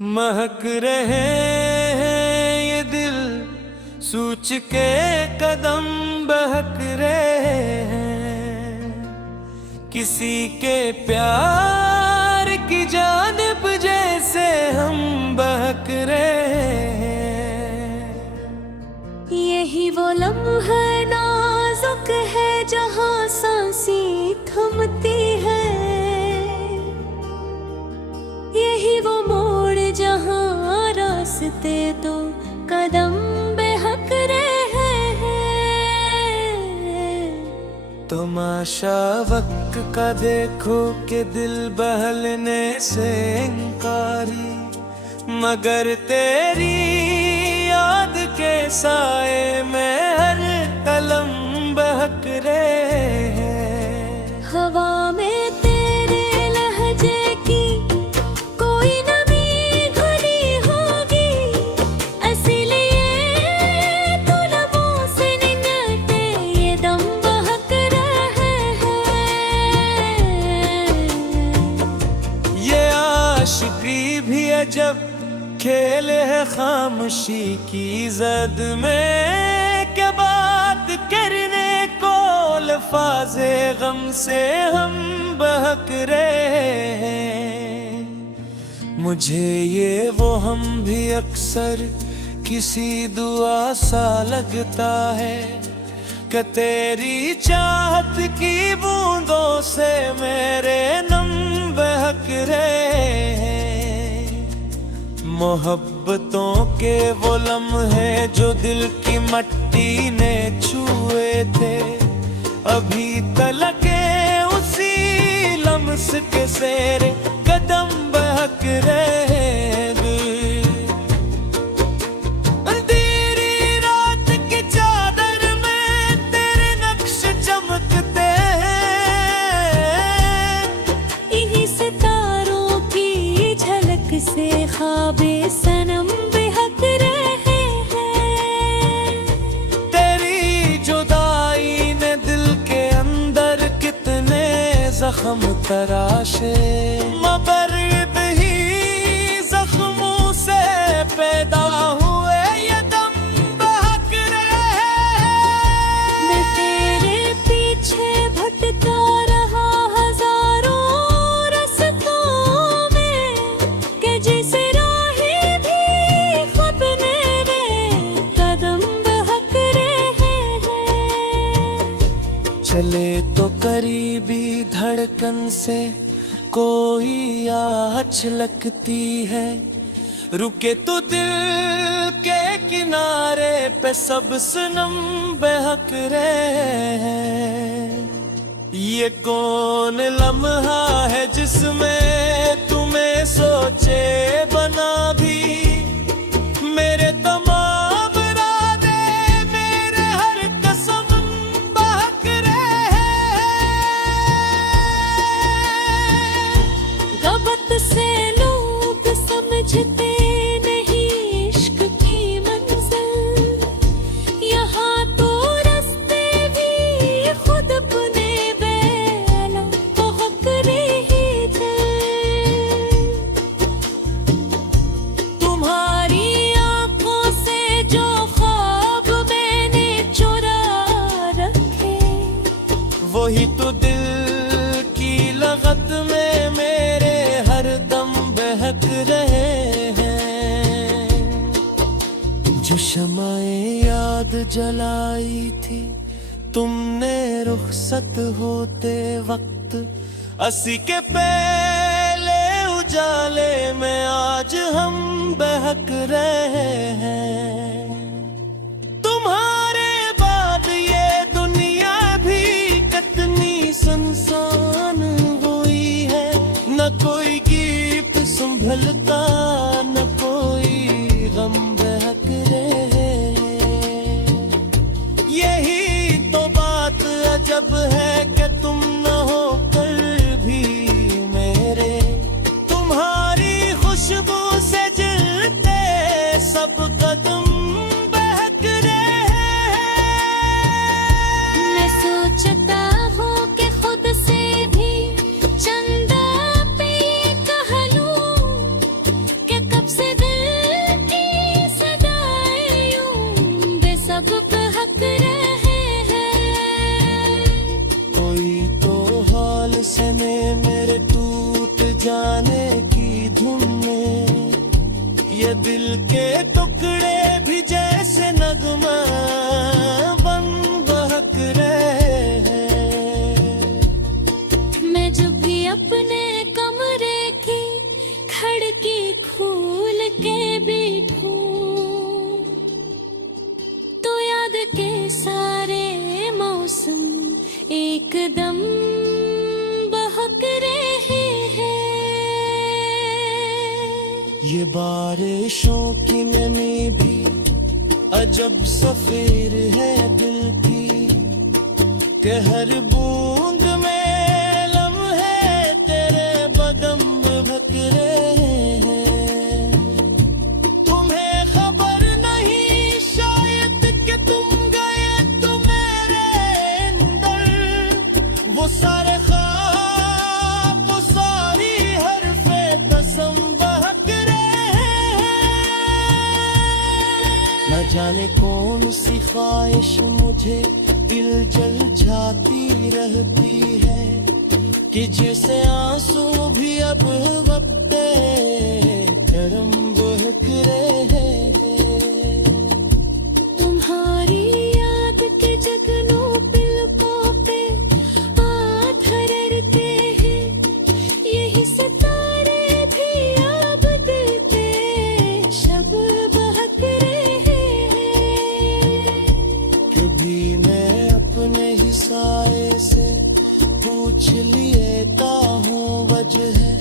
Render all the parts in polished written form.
महक रहे हैं ये दिल सूझ के कदम बहक रहे हैं किसी के प्यार की जानिब जैसे हम बहक रहे हैं। यही वो लम्हा नाजुक है जहाँ सांसें थमती है, यही वो मोड़ जहाँ रास्ते तो कदम बेहक रहे हैं। तमाशा वक्त का देखो कि दिल बहलने से इनकारी, मगर तेरी याद के साए में हर कलम बहक रहे हैं। हवा में तेरे लहजे की कोई नमी घुली होगी, इसलिए तो लबों से निकलते ये दम बहक रहे हैं। ये आशिकी भी अजब खेल है खामोशी की जद में, क्या बात करने को लफ़ाज़े गम से हम बहक रहे हैं। मुझे ये वो हम भी अक्सर किसी दुआ सा लगता है कि तेरी चाहत की बूंदों से मेरे नम बहक रहे हैं। मोहब्बतों के वो लम्हे जो दिल की मट्टी ने छुए थे, अभी तलके उसी लम्स के सेरे कदम बहक रहे हैं। अंधेरी रात की चादर में तेरे नक्श चमकते हैं, इन्हीं सितारों की झलक से ख्वाबे सनम बेहक रहे हैं। तेरी जुदाई ने दिल के अंदर कितने जख्म तराशे, मगर ही जख्मों से पैदा हुए ये दम बहक रहे हैं। मैं तेरे पीछे भटका रहा हजारों रास्तों में, कि जिस राहे भी ख्वाब में कदम बहक रहे हैं। चले तो करीबी धड़कन से कोई आँच लगती है, रुके तो दिल के किनारे पे सब सनम बहक रहे हैं। ये कौन लम्हा है जिसमें तुम्हें सोचे बना भी, मेरे तमाम इरादे मेरे हर कसम बहक रहे हैं। गबत से लोग समझते नहीं इश्क की मंजिल, यहाँ तो रास्ते भी खुद अपने बेला बहक रहे थे। तुम्हारी आंखों से जो ख्वाब मैंने चुरा रखे, वही तो दिल की लगत में मेरे हर दम बहक रहे हैं। जो शमाए याद जलाई थी तुमने रुखसत होते वक्त, असी के पहले उजाले में आज हम बहक रहे हैं। तुम्हारे बाद ये दुनिया भी कितनी सुनसान हुई है, न कोई गीत संभलता न कोई गम बहक रहे हैं। यही तो बात अजब है कि तुम न हो कर भी मेरे, तुम्हारी खुशबू से जलते सब कदम बहक रहे हैं। मैं सोचता हूँ कि खुद से भी चंदा पे ये कह लूँ कि कब ये दिल के टुकड़े भी जैसे नगमा बन बहक रहे हैं। मैं जब भी अपने कमरे की खिड़की खोल के बैठूं तो याद के सारे मौसम एकदम बहक रहे हैं। ये बारिशों की नमी भी अजब सफेर है दिल की, कि हर बूंद में लम्हे तेरे बदम बहक रहे हैं। तुम्हें खबर नहीं शायद कि तुम गए तो मेरे अंदर वो सारे ख्वाब वो सारी हरफे कसम बहक रहे हैं। न जाने कौन सी ख्वाहिश मुझे इल्जल जाती रहती है, कि जैसे आंसू भी अब वक्त करम बहक रहे हैं। तुम्हारी याद के जगनों पिलकों पे आधरते हैं, यही सितारे भी अब दिल पे शब बहक रहे हैं। कभी मैं अपने ही साए से पूछ लेता हूँ वजह है,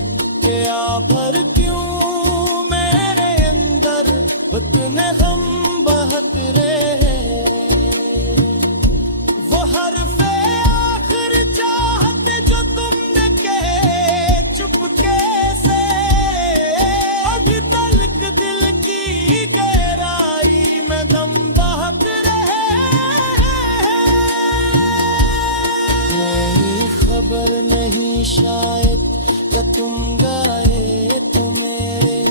कि आभर क्यों मेरे अंदर वतन हम बहक रहे हैं। वो हरफे आखिर चाहते जो तुमने कहे चुपके से, अभी तलक दिल की गहराई में दम बहक रहे हैं। नहीं खबर नहीं शायद कि तुम गए तो मेरे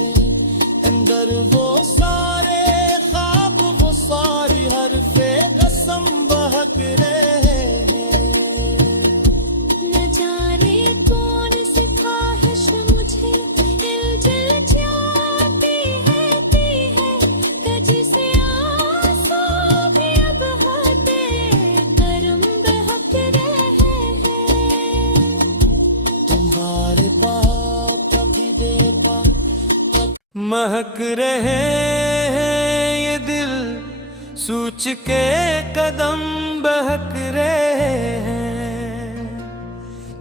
अंदर वो सारे ख्वाब वो सारी हरफे कसम बहक रहे हैं। न जाने कौन सी ख्वाहिश मुझे इल्जल जाती है कि जिसे आंसू भी अब होते करम बहक रहे हैं। तुम्हारे पाप कभी बेपा महक रहे हैं ये दिल सूच के कदम बहक रहे हैं।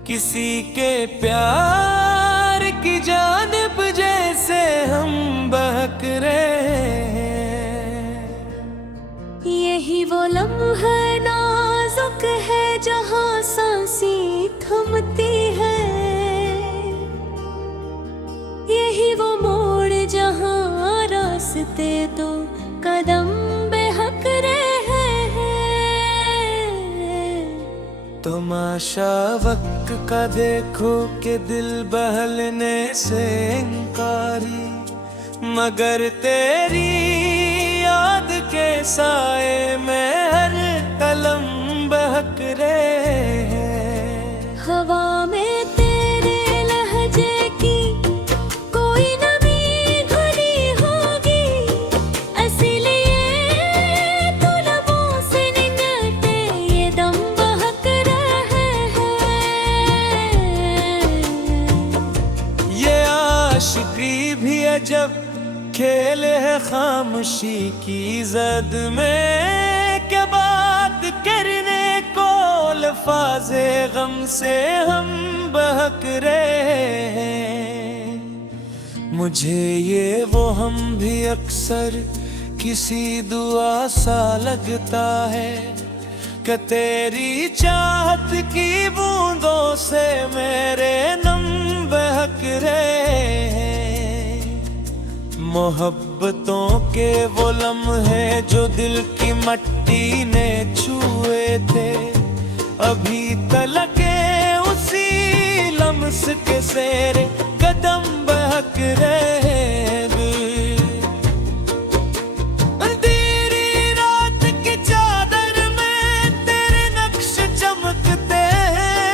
किसी के प्यार की जानिब जैसे हम बहक रहे हैं। यही वो लम्हा नाजुक है जहाँ सांसें थमती है, यही वो मोड़ जहाँ रास्ते तो कदम बेहक रहे हैं। तमाशा वक्त का देखो कि दिल बहलने से इनकारी, मगर तेरी याद के साए में हर कलम बहक रहे हैं। हवा में तेरे लहजे की कोई नमी घुली होगी, इसीलिए तो लबों से निकलते ये दम बहक रहे हैं। ये आशिकी भी अजब खेल है खामोशी की जद में, क्या बात करने को लफ़ाज़े गम से हम बहक रहे हैं। मुझे ये वो हम भी अक्सर किसी दुआ सा लगता है, कि तेरी चाहत की बूंदों से मेरे नम बहक रहे हैं। मोहब्बतों के वो लम्हे जो दिल की मट्टी ने छुए थे, अभी तलके उसी लम्स के सेरे कदम बहक रहे हैं। अंधेरी रात की चादर में तेरे नक्श चमकते हैं,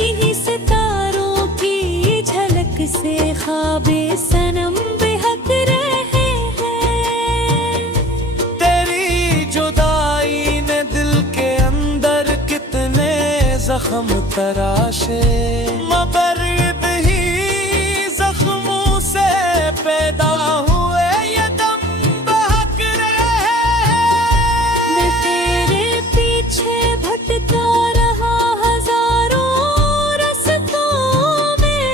इन्हीं सितारों की झलक से ख्वाबे सनम बेहक रहे हैं। तेरी जुदाई ने दिल के अंदर कितने जख्म तराशे, मगर ही जख्मों से पैदा हुए ये दम बहक रहे हैं। मैं तेरे पीछे भटका रहा हजारों रास्तों में,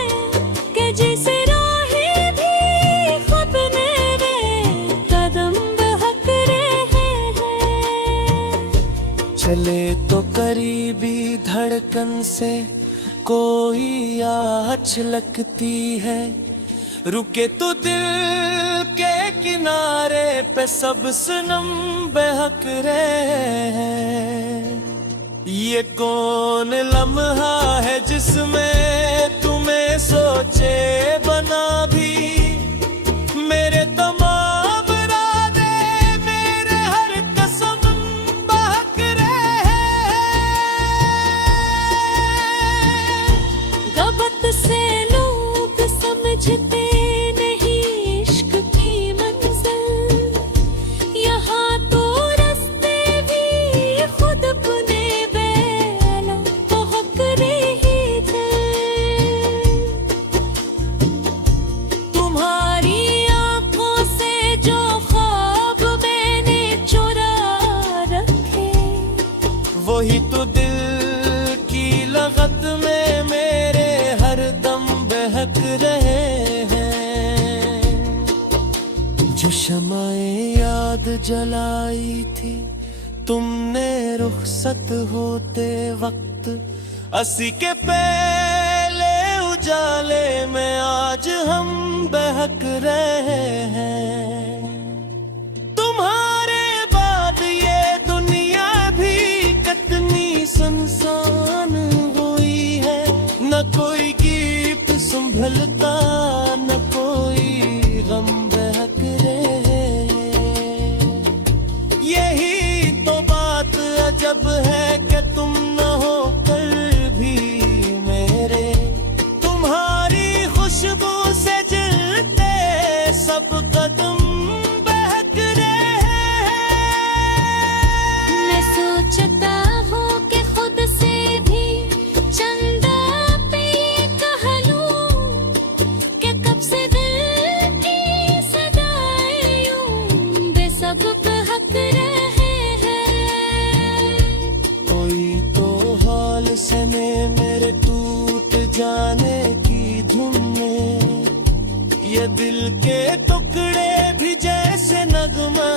कि जिस राही भी खुद मेरे कदम बहक रहे हैं। चले तो करीबी धड़कन से कोई आँच लगती है, रुके तो दिल के किनारे पे सब सनम बहक रहे हैं। ये कौन लम्हा है जिसमें तुम्हें सोचे बना भी, मेरे तमाम इरादे मेरे हर कसम बहक रहे हैं। गबत से लोग समझते नहीं इश्क की मंजिल, यहाँ तो रास्ते भी खुद अपने बेला बहक रहे थे। तुम्हारी आंखों से जो ख्वाब मैंने चुरा रखे, वही तो दिल की लगत में मेरे हर दम बहक रहे हैं। जो शमाए याद जलाई थी तुमने रुखसत होते वक्त, असी के पहले उजाले में आज हम बहक रहे हैं। तुम्हारे बाद ये दुनिया भी कितनी सुनसान हुई है, न कोई गीत संभलता न कोई गम बहक रहे हैं। यही तो बात अजब है कि तुम न हो कर भी मेरे, तुम्हारी खुशबू से जलते सब कदम बहक रहे हैं। मैं सोचता हूँ कि खुद से भी चंदा पे ये कह लूं कि कब से दिल की सदाएं यूं बेसब बहक रहे हैं। कोई तो हाल सने मेरे टूट जाने की धुन में, ये दिल के टुकड़े भी जैसे नगमा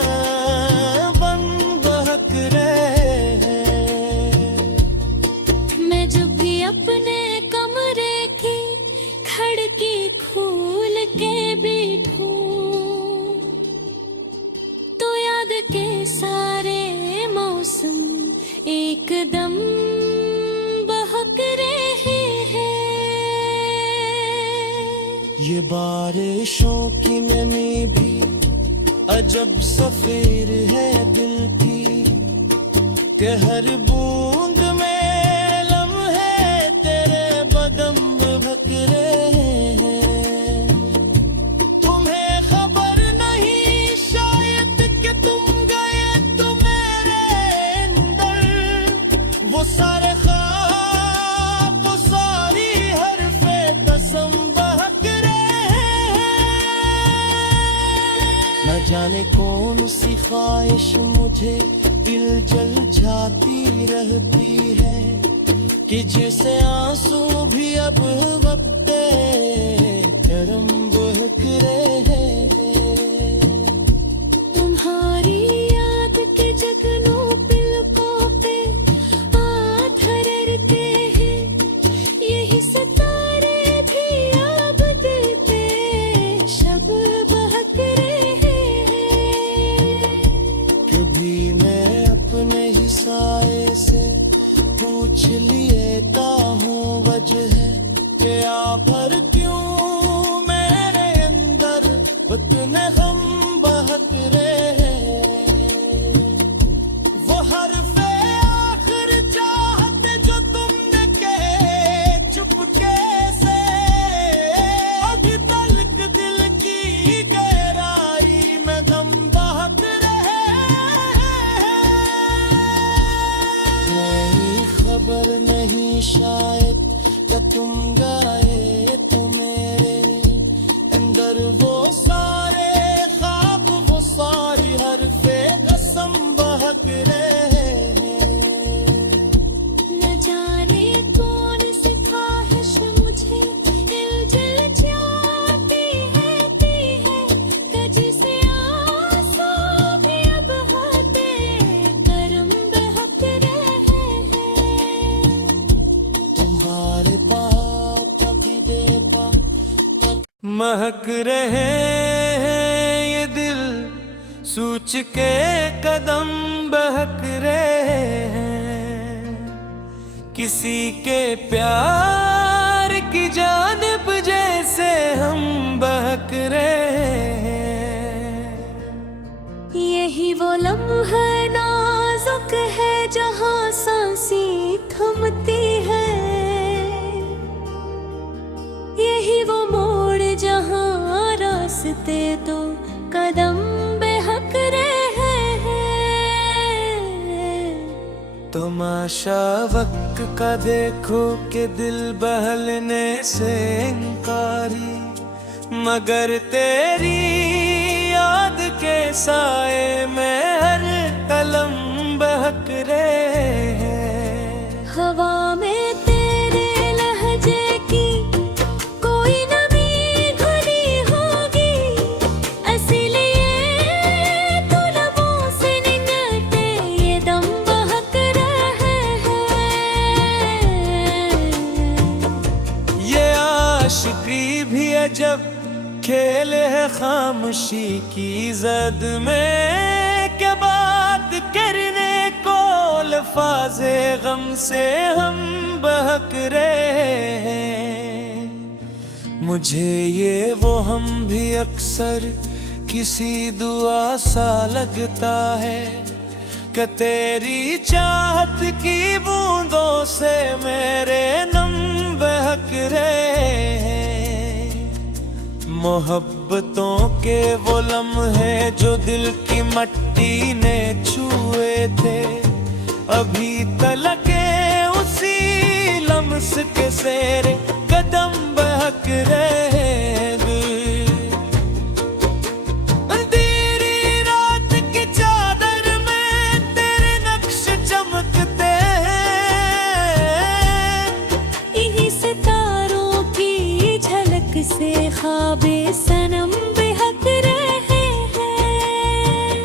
बन बहक रहे हैं। मैं जब भी अपने कमरे की खिड़की खोल के बैठूं, तो याद के सारे मौसम एकदम बहक रहे हैं। ये बारिशों की नमी भी अजब सफेद है दिल की, कि हर बूंद में लम्हे तेरे बदम बहक रहे हैं। तुम्हें खबर नहीं शायद कि तुम गए तो मेरे अंदर वो सारे ख्वाब वो सारी हरफे कसम बहक रहे हैं। न जाने कौन सी ख्वाहिश मुझे दिल जल जाती रहती है, कि जैसे आंसू भी अब वक्त करम बहक रहे हैं। तुम्हारी याद के जगनों पिलकों पे आधरते हैं, यही सितारे भी अब दिल पे शब बहक रहे हैं। कभी मैं अपने ही साए से पूछ लेता हूँ वजह कि आखिर क्यों मेरे अंदर इतने गम बहक रहे हैं। वो हरफे आखिर चाहत जो तुमने कहे चुपके से, अभी पर वो सारे ख्वाब, वो सारी हरफे कसम बहक रहे हैं। न जाने कौन सी ख्वाहिश मुझे इल्जल चाहती है जिसे आंसू भी अब हाथे करम बहक रहे हैं। तुम्हारे पाप अभी बेपा महक रहे हैं ये दिल, सूझ के कदम बहक रहे हैं। किसी के प्यार की जानिब जैसे हम बहक रहे हैं। यही वो लम्हा नाजुक है जहाँ सांसें थमती है, यही वो मोड़ जहाँ रास्ते तो कदम बेहक रहे हैं। तमाशा वक्त का देखो कि दिल बहलने से इनकारी, मगर तेरी याद के साए में हर कलम बहक रहे हैं। हवा में तेरे लहजे की कोई नमी घुली होगी, इसलिए तो लबों से निकलते ये दम बहक रहे हैं। ये आशिकी भी अजब खेल है खामोशी की जद में, क्या बात करने को लफ़ाज़े गम से हम बहक रहे हैं। मुझे ये वो हम भी अक्सर किसी दुआ सा लगता है कि तेरी चाहत की बूंदों से मेरे नम बहक रहे हैं। मोहब्बतों के वो लम्हे जो दिल की मट्टी ने छुए थे, अभी तलके उसी लम्स के सेरे कदम बहक रहे हैं। अंधेरी रात की चादर में तेरे नक्श चमकते हैं, इन्हीं सितारों की झलक से ख्वाबे सनम बेहक रहे हैं।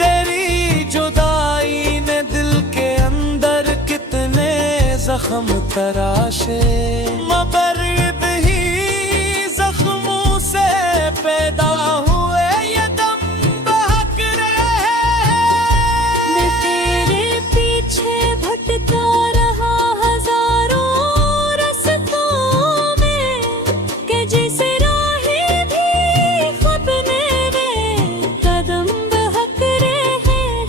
तेरी जुदाई ने दिल के अंदर कितने जख्म तराशे, मगर ही जख्मों से पैदा हुए ये दम बहक रहे हैं। मैं तेरे पीछे भटका रहा हजारों रास्तों में, कि जिसे राही भी अपने में कदम बहक रहे हैं।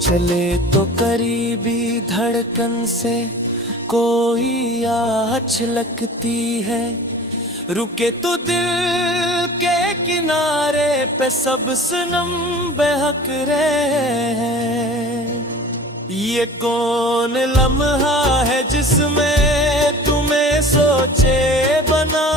चले तो करीबी धड़कन से कोई आँच लगती है, रुके तो दिल के किनारे पे सब सनम बहक रहे हैं। ये कौन लम्हा है जिसमें तुम्हें सोचे बना